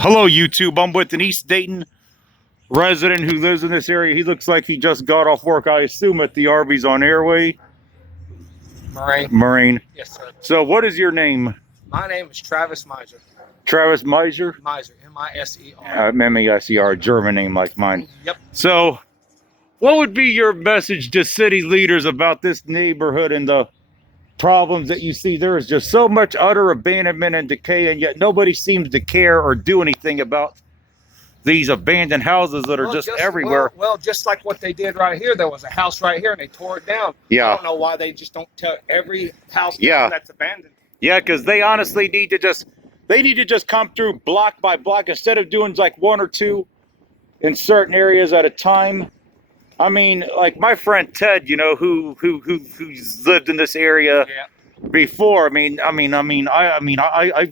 Hello, YouTube. I'm with an East Dayton resident who lives in this area. He looks like he just got off work, I assume, at the Arby's on Airway. Marine. Yes, sir. So, what is your name? My name is Travis Miser. Travis Miser? Miser, M-I-S-E-R. M-A-S-E-R, German name like mine. Yep. So, what would be your message to city leaders about this neighborhood and the problems that you see? There is just so much utter abandonment and decay, and yet nobody seems to care or do anything about these abandoned houses that are just everywhere. Well, just like what they did right here. There was a house right here, and they tore it down. Yeah. I don't know why they just don't tear every house Yeah. down that's abandoned. Yeah, because they honestly need to just come through block by block instead of doing like one or two in certain areas at a time. I mean, like my friend Ted, you know, who's lived in this area before. I've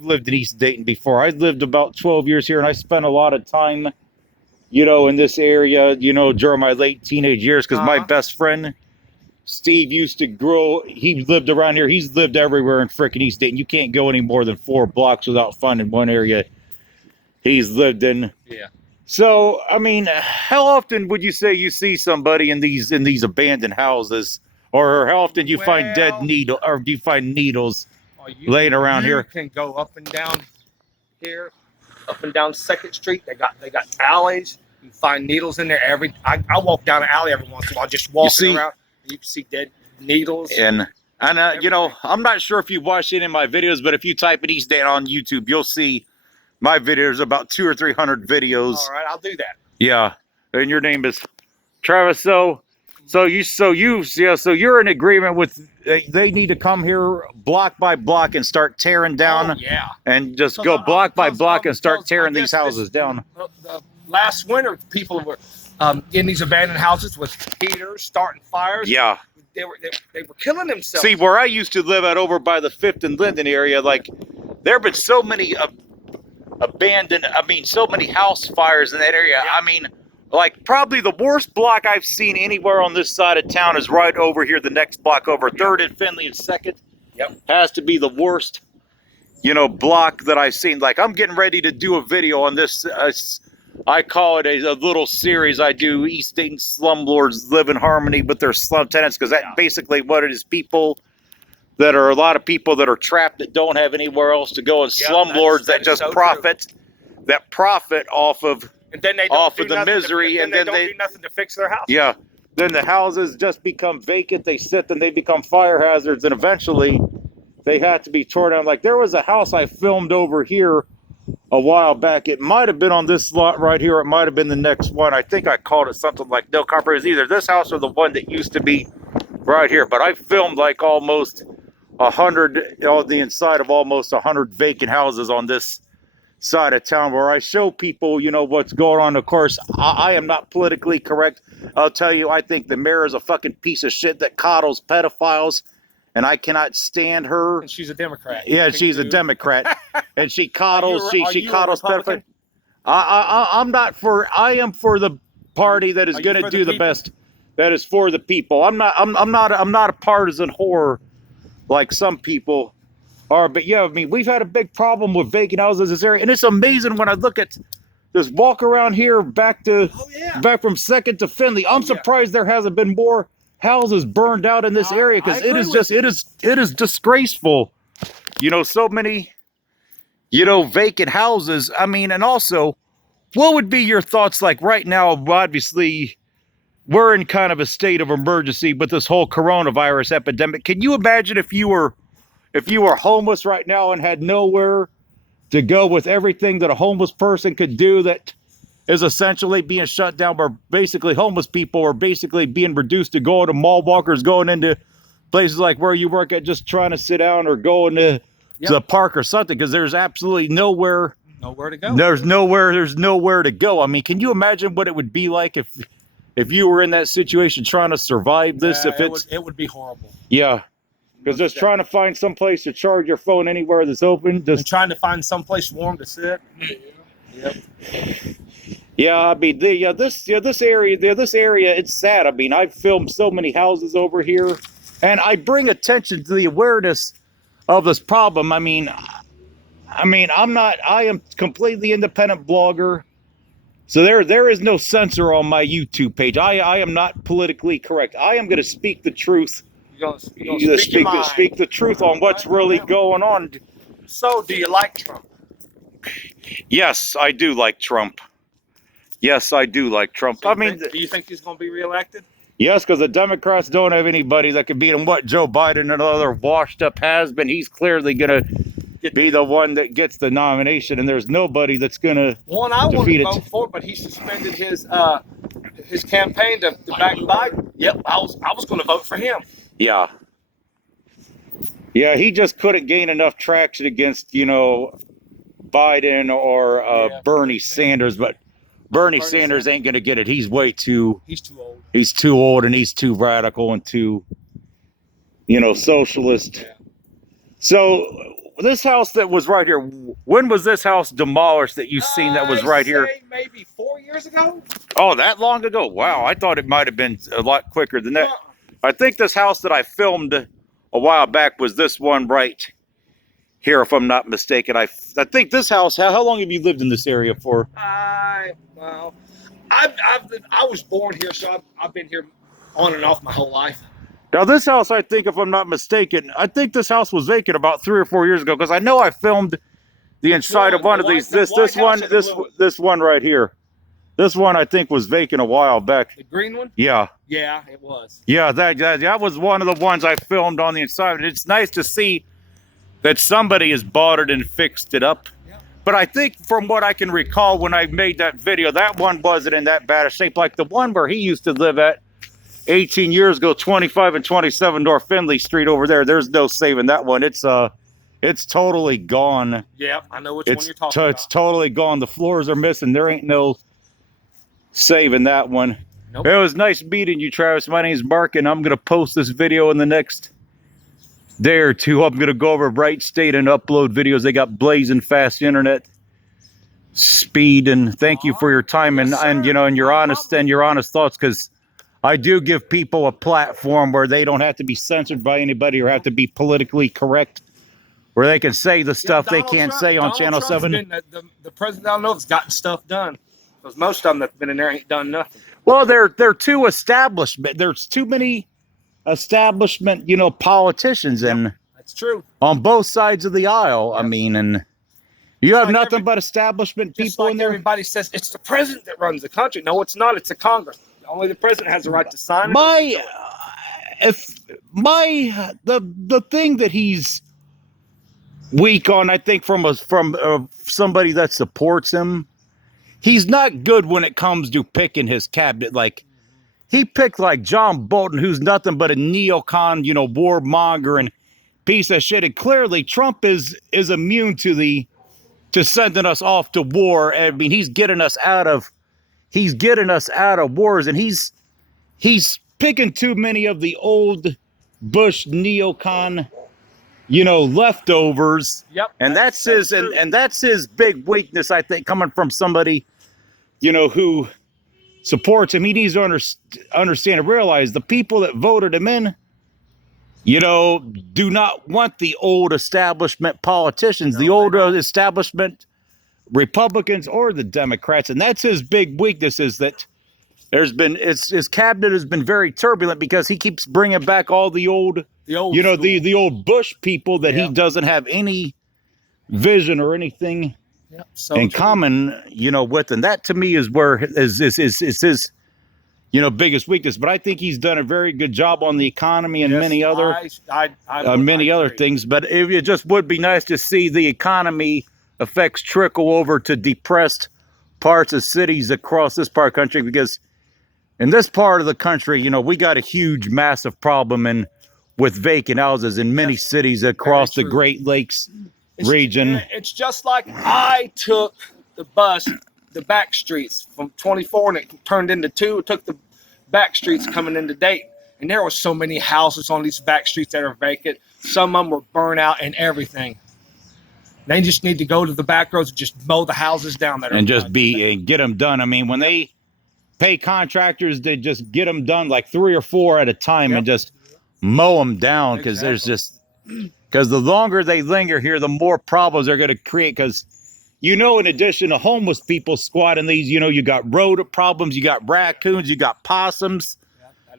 lived in East Dayton before. I lived about 12 years here, and I spent a lot of time, you know, in this area, you know, during my late teenage years, because my best friend Steve used to grow. He lived around here. He's lived everywhere in frickin' East Dayton. You can't go any more than 4 blocks without finding one area he's lived in. Yeah. So, I mean, how often would you say you see somebody in these abandoned houses, or how often do you find dead needle, or do you find needles laying around here? You can go up and down here, up and down 2nd Street. They got alleys. You find needles in there I walk down an alley every once in a while, just walking around. You can see dead needles. And you know, I'm not sure if you watched any of my videos, but if you type in East Dayton on YouTube, you'll see my videos, about 200 or 300 videos. All right, I'll do that. Yeah, and your name is Travis. So you're in agreement with they need to come here block by block and start tearing down. Oh, yeah. And just go block by block and start tearing these houses down. The last winter, people were in these abandoned houses with heaters, starting fires. Yeah. They were killing themselves. See, where I used to live at over by the 5th and Linden area, like there have been so many so many house fires in that area. Yeah. I mean, like probably the worst block I've seen anywhere on this side of town is right over here, the next block over, 3rd and Finley and 2nd. Yep. Has to be the worst, you know, block that I've seen. Like I'm getting ready to do a video on this. I call it a little series I do, East Dayton Slumlords live in harmony with their slum tenants, because that's basically what it is. People that are, a lot of people that are trapped that don't have anywhere else to go, and slumlords that just profit off of the misery, and then they don't do nothing to fix their house. Yeah, then the houses just become vacant. They sit and they become fire hazards, and eventually they have to be torn down. Like there was a house I filmed over here a while back. It might have been on this lot right here. It might have been the next one. I think I called it something like no compromise. Either this house or the one that used to be right here. But I filmed like almost 100 on the inside of almost 100 vacant houses on this side of town, where I show people, you know, what's going on. Of course, I am not politically correct. I'll tell you, I think the mayor is a fucking piece of shit that coddles pedophiles, and I cannot stand her. And she's a Democrat. Yeah, she's a Democrat, and she coddles. She coddles pedophiles. I'm not for. I am for the party that is going to do the best. That is for the people. I'm not a partisan whore like some people are. But yeah, I mean, we've had a big problem with vacant houses in this area, and it's amazing when I look at this walk around here back from 2nd to Finley. I'm surprised there hasn't been more houses burned out in this area, because it is disgraceful. You know, so many, you know, vacant houses. I mean, and also, what would be your thoughts like right now? Obviously, we're in kind of a state of emergency with this whole coronavirus epidemic. Can you imagine if you were homeless right now and had nowhere to go, with everything that a homeless person could do that is essentially being shut down, where basically homeless people are basically being reduced to going to mall walkers, going into places like where you work at, just trying to sit down or go into the park or something, because there's absolutely nowhere to go. There's nowhere to go. I mean, can you imagine what it would be like if you were in that situation trying to survive this? It would be horrible. Yeah. Because just trying to find some place to charge your phone anywhere that's open. And trying to find someplace warm to sit. Yep. Yeah, I mean, this area, it's sad. I mean, I've filmed so many houses over here, and I bring attention to the awareness of this problem. I mean, I mean, I am completely independent blogger. So there is no censor on my YouTube page. I am not politically correct. I am going to speak the truth. You're gonna Speak the truth on what's really going on. So, do you like Trump? Yes, I do like Trump. Yes, I do like Trump. So I mean, do you think he's going to be reelected? yes, because the Democrats don't have anybody that could beat him. What, Joe Biden, another washed-up has-been? He's clearly going to be the one that gets the nomination, and there's nobody that's going to One I want to vote for, but he suspended his campaign to back Biden. Yep, I was going to vote for him. Yeah. Yeah, he just couldn't gain enough traction against, Biden or Bernie Sanders, but Bernie Sanders ain't going to get it. He's too old. He's too old, and he's too radical and too, socialist. Yeah. So this house that was right here, when was this house demolished that you seen that was right here? Maybe 4 years ago. Oh, that long ago? Wow, I thought it might have been a lot quicker than that. I think this house that I filmed a while back was this one right here, if I'm not mistaken. I think this house. How long have you lived in this area for? I was born here, so I've been here on and off my whole life. Now this house, I think, if I'm not mistaken, I think this house was vacant about 3 or 4 years ago, because I know I filmed the inside of one of these. This one right here. This one, I think, was vacant a while back. The green one? Yeah. Yeah, it was. Yeah, that was one of the ones I filmed on the inside. It's nice to see that somebody has bought it and fixed it up. Yep. But I think from what I can recall when I made that video, that one wasn't in that bad a shape. Like the one where he used to live at 18 years ago, 25 and 27 North Findlay Street over there. There's no saving that one. It's totally gone. Yeah, I know which one you're talking about. It's totally gone. The floors are missing. There ain't no saving that one. Nope. It was nice meeting you, Travis. My name's Mark, and I'm gonna post this video in the next day or two. I'm gonna go over Bright State and upload videos. They got blazing fast internet speed, and thank you for your time and your honest thoughts, because I do give people a platform where they don't have to be censored by anybody or have to be politically correct, where they can say the stuff they can't say on Channel 7. The president, I don't know if it's gotten stuff done. Because most of them that's been in there ain't done nothing. Well, they're too establishment. There's too many establishment, politicians, and that's true on both sides of the aisle. Yep. I mean, and you have nothing but establishment people in there. Everybody says it's the president that runs the country. No, it's not. It's the Congress. Only the president has the right to sign it. The thing that he's weak on, I think, from somebody that supports him. He's not good when it comes to picking his cabinet. Like, he picked like John Bolton, who's nothing but a neocon, warmonger and piece of shit. And clearly Trump is immune to sending us off to war. I mean, he's getting us out of wars, and he's picking too many of the old Bush neocon, leftovers. Yep. And that's his big weakness, I think, coming from somebody, who supports him. He needs to understand and realize the people that voted him in, do not want the old establishment politicians, the old establishment Republicans or the Democrats. And that's his big weakness, is that his cabinet has been very turbulent because he keeps bringing back all the old old Bush people that he doesn't have any vision or anything in common, with. And that to me is where is his, biggest weakness. But I think he's done a very good job on the economy and many other things. But it just would be nice to see the economy effects trickle over to depressed parts of cities across this part of the country, because in this part of the country, we got a huge, massive problem with vacant houses in many cities across the Great Lakes region. It's just like I took the bus, the back streets from 24, and it turned into 2. It took the back streets coming into Dayton, and there were so many houses on these back streets that are vacant. Some of them were burnt out and everything. They just need to go to the back roads and just mow the houses down that are and get them done. I mean, when they pay contractors, they just get them done like 3 or 4 at a time and just mow them down, because there's just Because the longer they linger here, the more problems they're going to create. Because, in addition to homeless people squatting these, you got rodent problems, you got raccoons, you got possums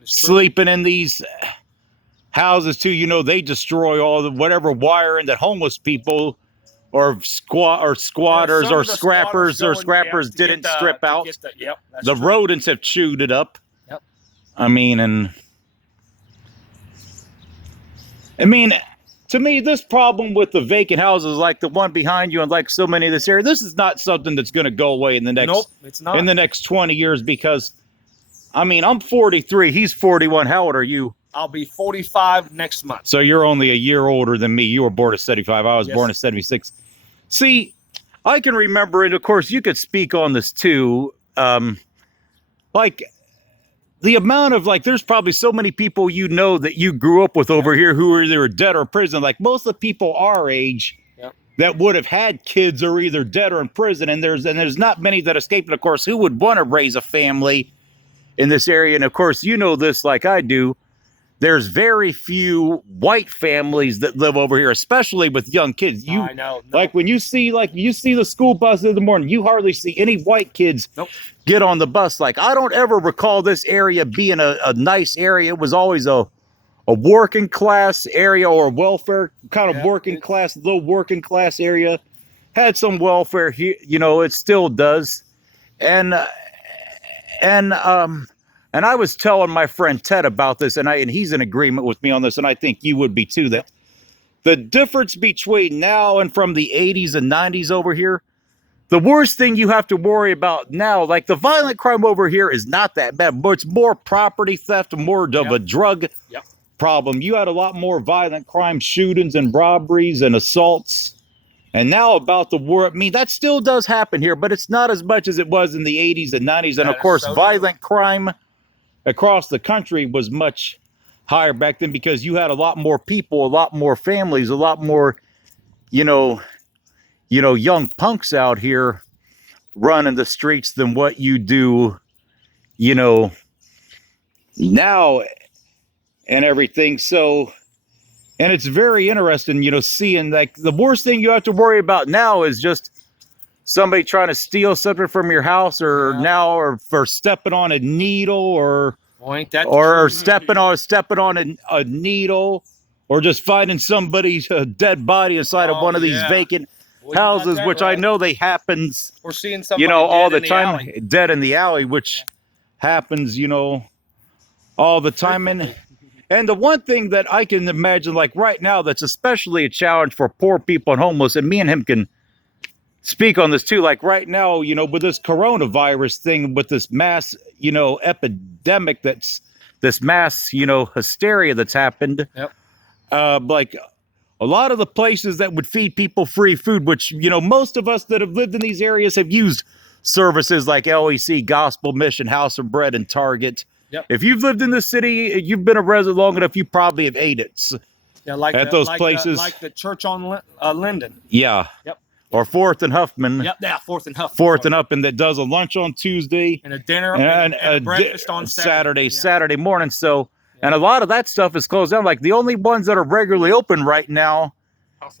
sleeping in these houses too. They destroy all the whatever wiring that homeless people or squatters or scrappers didn't strip out. The rodents have chewed it up. Yep. I mean, to me, this problem with the vacant houses, like the one behind you, and like so many of this area, this is not something that's going to go away in the next. Nope, it's not. In the next 20 years, because, I'm 43. He's 41. How old are you? I'll be 45 next month. So you're only a year older than me. You were born in 75. I was born in 76. See, I can remember it. Of course, you could speak on this too. Like the amount of there's probably so many people that you grew up with over here who are either dead or in prison. Like most of the people our age that would have had kids are either dead or in prison, and there's not many that escaped. And of course, who would want to raise a family in this area? And of course, this like I do. There's very few white families that live over here, especially with young kids. I know. Like when you see the school buses in the morning, you hardly see any white kids get on the bus. Like I don't ever recall this area being a nice area. It was always a working class area or welfare kind of low working class area. Had some welfare here, it still does. And I was telling my friend Ted about this, and he's in agreement with me on this, and I think you would be too, that the difference between now and from the 80s and 90s over here, the worst thing you have to worry about now, like the violent crime over here is not that bad, but it's more property theft, more of a drug problem. You had a lot more violent crime, shootings and robberies and assaults. And now about the war, that still does happen here, but it's not as much as it was in the 80s and 90s. And of course, violent crime across the country was much higher back then because you had a lot more people, a lot more families, a lot more, young punks out here running the streets than what you do, now and everything. So, and it's very interesting, seeing like the worst thing you have to worry about now is just somebody trying to steal something from your house, or for stepping on a needle, or stepping on a needle, or just finding somebody's dead body inside of one of these vacant houses, which I know happens. We're seeing somebody all the time, dead in the alley, which happens, all the time. And the one thing that I can imagine, like right now, that's especially a challenge for poor people and homeless, and me and him can speak on this too, like right now, with this coronavirus thing, with this mass, epidemic, that's this mass, hysteria that's happened. Like a lot of the places that would feed people free food, which, most of us that have lived in these areas have used services like LEC, Gospel Mission, House of Bread, and Target. If you've lived in the city, you've been a resident long enough, you probably have ate it. At those places. Like the church on Linden. Or 4th and Huffman. 4th and Huffman. 4th and Huffman, that does a lunch on Tuesday. And a dinner and a breakfast on Saturday morning. So, and a lot of that stuff is closed down. Like the only ones that are regularly open right now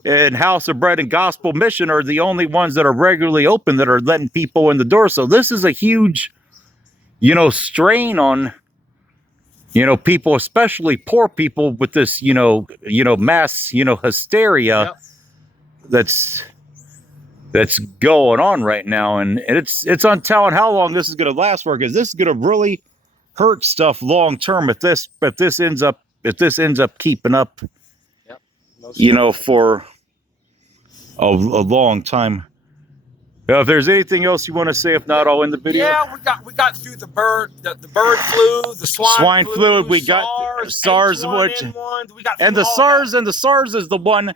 in House of Bread and Gospel Mission are the only ones that are regularly open that are letting people in the door. So this is a huge, strain on, people, especially poor people, with this, mass, hysteria that's going on right now. And it's untelling how long this is going to last for, because this is going to really hurt stuff long term if this ends up keeping up, for a long time. If there's anything else you want to say, if not, I'll end the video. Yeah, we got through the bird flu, the swine flu, we got SARS, the SARS is the one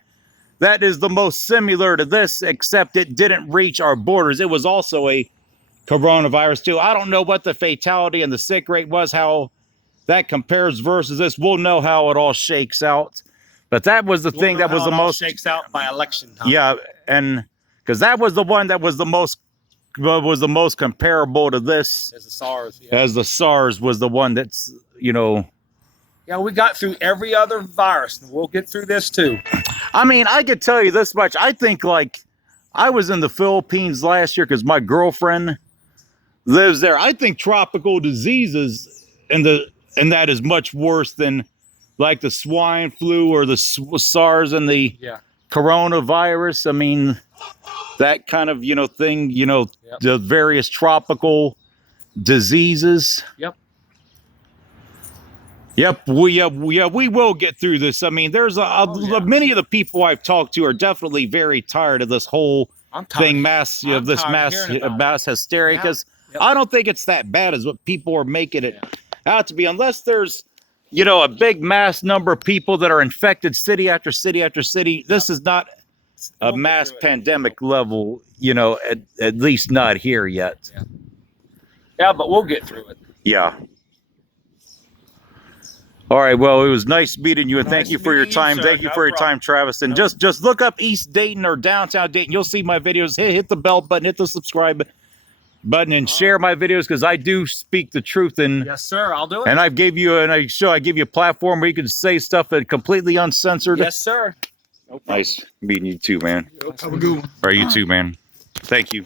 that is the most similar to this, except it didn't reach our borders. It was also a coronavirus too. I don't know what the fatality and the sick rate was, how that compares versus this. We'll know how it all shakes out. But that was the thing that was the most shakes out by election time. Yeah, and because that was the one that was the most comparable to this. As the SARS. As the SARS was the one that's, Yeah, Yeah, we got through every other virus, and we'll get through this too. I mean, I could tell you this much. I think, like, I was in the Philippines last year because my girlfriend lives there. I think tropical diseases and that is much worse than like the swine flu or the SARS and the coronavirus. I mean, that kind of, thing, the various tropical diseases. Yep, we will get through this. I mean, there's many of the people I've talked to are definitely very tired of this whole thing, mass hysteria, because I don't think it's that bad as what people are making it out to be, unless there's, a big mass number of people that are infected city after city after city. This is not a mass pandemic level, at least not here yet. Yeah, but we'll get through it. Yeah. All right, well, it was nice meeting you, and thank you for your time. Thank you for your time, Travis. And just look up East Dayton or downtown Dayton. You'll see my videos. Hey, hit the bell button, hit the subscribe button, and share my videos, because I do speak the truth. And yes, sir, I'll do it. And I give you a platform where you can say stuff that completely uncensored. Yes, sir. No nice meeting you too, man. Have a good one. All right, you too, man. Thank you.